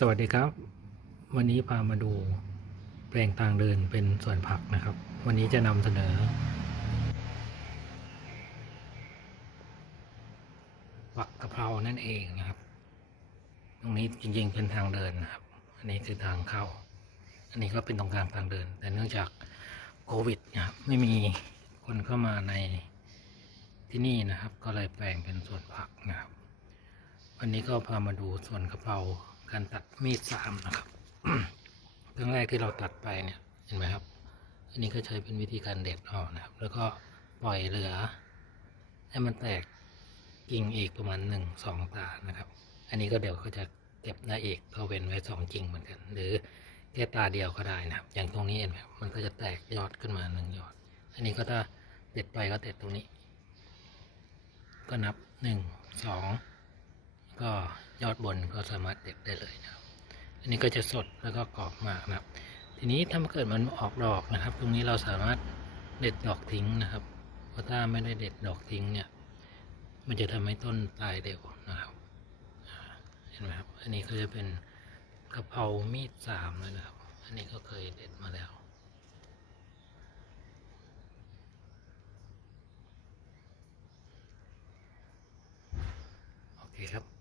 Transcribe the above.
สวัสดีครับ วันนี้พามาดูแปลงทางเดินเป็นส่วนผักนะครับ วันนี้จะนำเสนอ ผักกะเพรานั่นเองนะครับ ตรงนี้จริงๆเป็นทางเดินนะครับ อันนี้คือทางเข้า อันนี้ก็เป็นตรงกลางทางเดิน แต่เนื่องจากโควิดนะครับไม่มีคนเข้ามาในที่นี่นะครับ ก็เลยแปลงเป็นส่วนผักนะครับ วันนี้ก็พามาดูส่วนกะเพรา การตัดมีดสามนะครับครั้งแรกที่เราตัดไปเนี่ยเห็นไหมครับ อันนี้ก็ใช้เป็นวิธีการเด็ดออกนะครับ แล้วก็ปล่อยเหลือ ให้มันแตกกิ่งอีกประมาณหนึ่งสองตานะครับ อันนี้ก็เดี๋ยวเขาจะเก็บได้อีกก็เว้นไว้สองกิ่งเหมือนกัน หรือแค่ตาเดียวก็ได้นะครับ อย่างตรงนี้เห็นไหมมันก็จะแตกยอดขึ้นมาหนึ่งยอด อันนี้ก็ถ้าเด็ดไปก็เด็ดตรงนี้ ก็นับหนึ่งสองก็ ยอดบนก็สามารถเด็บได้เลยนะครับ อันนี้ก็จะสดแล้วก็กรอบมากนะครับ ทีนี้ถ้าเกิดมันออกดอกนะครับ ตรงนี้เราสามารถเด็ดดอกทิ้งนะครับ เพราะถ้าไม่ได้เด็ดดอกทิ้งเนี่ย มันจะทำให้ต้นตายเร็วนะครับ เห็นไหมครับ อันนี้ก็จะเป็นกระเพรามีดสามเลยนะครับ อันนี้ก็เคยเด็ดมาแล้วโอเคครับ